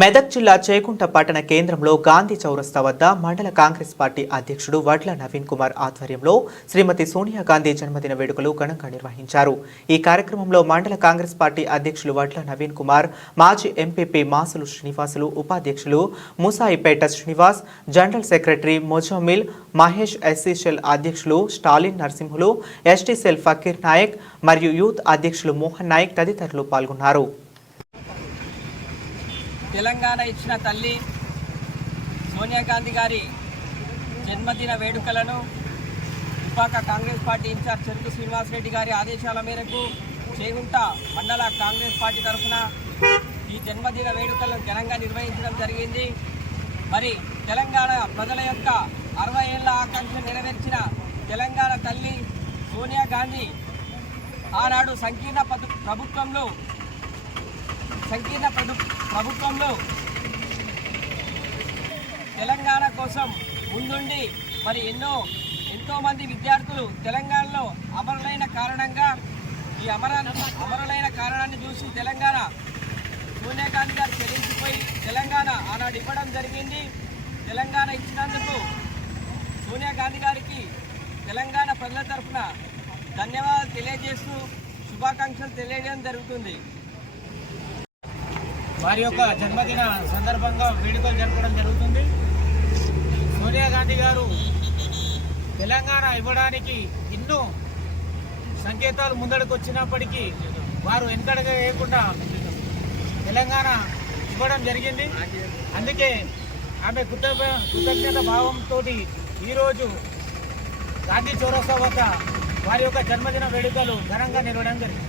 మెదక్ జిల్లా చేకుంట పట్టణ కేంద్రంలో గాంధీ చౌరస్తా వద్ద మండల కాంగ్రెస్ పార్టీ అధ్యక్షుడు వడ్ల నవీన్ కుమార్ ఆధ్వర్యంలో శ్రీమతి సోనియా గాంధీ జన్మదిన వేడుకలు ఘనంగా నిర్వహించారు. ఈ కార్యక్రమంలో మండల కాంగ్రెస్ పార్టీ అధ్యక్షులు వడ్ల నవీన్ కుమార్ మాజీ ఎంపీపీ మాసులు శ్రీనివాసులు ఉపాధ్యక్షులు Musaipeta Srinivas general secretary Mozammil Mahesh SC cell అధ్యక్షులు స్టాలిన్ నరసింహులు ఎస్టీసెల్ ఫకీర్ నాయక్ మరియు యూత్ అధ్యక్షులు మోహన్ నాయక్ తదితరులు పాల్గొన్నారు. తెలంగాణ ఇచ్చిన తల్లి సోనియా గాంధీ గారి జన్మదిన వేడుకలను విపాక కాంగ్రెస్ పార్టీ ఇన్ఛార్జ్ చెరుకు శ్రీనివాసరెడ్డి గారి ఆదేశాల మేరకు చేగుంట మండల కాంగ్రెస్ పార్టీ తరఫున ఈ జన్మదిన వేడుకలను ఘనంగా నిర్వహించడం జరిగింది. మరి తెలంగాణ ప్రజల యొక్క అరవై ఏళ్ళ ఆకాంక్ష నెరవేర్చిన తెలంగాణ తల్లి సోనియా గాంధీ ఆనాడు సంకీర్ణ పదు- ప్రభుత్వంలో సంకీర్ణ ప్రభు ప్రభుత్వంలో తెలంగాణ కోసం ముందుండి మరి ఎన్నో ఎంతోమంది విద్యార్థులు తెలంగాణలో అమరులైన కారణంగా ఈ అమర అమరులైన కారణాన్ని చూసి తెలంగాణ సోనియా గాంధీ గారు చెల్లించిపోయి తెలంగాణ ఆనాడు ఇవ్వడం జరిగింది. తెలంగాణ ఇచ్చినందుకు సోనియా గాంధీ గారికి తెలంగాణ ప్రజల తరఫున ధన్యవాదాలు తెలియజేస్తూ శుభాకాంక్షలు తెలియజేయడం జరుగుతుంది. వారి యొక్క జన్మదిన సందర్భంగా వేడుకలు జరపడం జరుగుతుంది. సోనియా గాంధీ గారు తెలంగాణ ఇవ్వడానికి ఎన్నో సంకేతాలు ముందడుకు వచ్చినప్పటికీ వారు వెనకడగా వేయకుండా తెలంగాణ ఇవ్వడం జరిగింది. అందుకే ఆమె కృతజ్ఞ కృతజ్ఞత భావంతో ఈరోజు గాంధీ చౌరస్తా వద్ద వారి యొక్క జన్మదిన వేడుకలు ఘనంగా నిలవడం జరిగింది.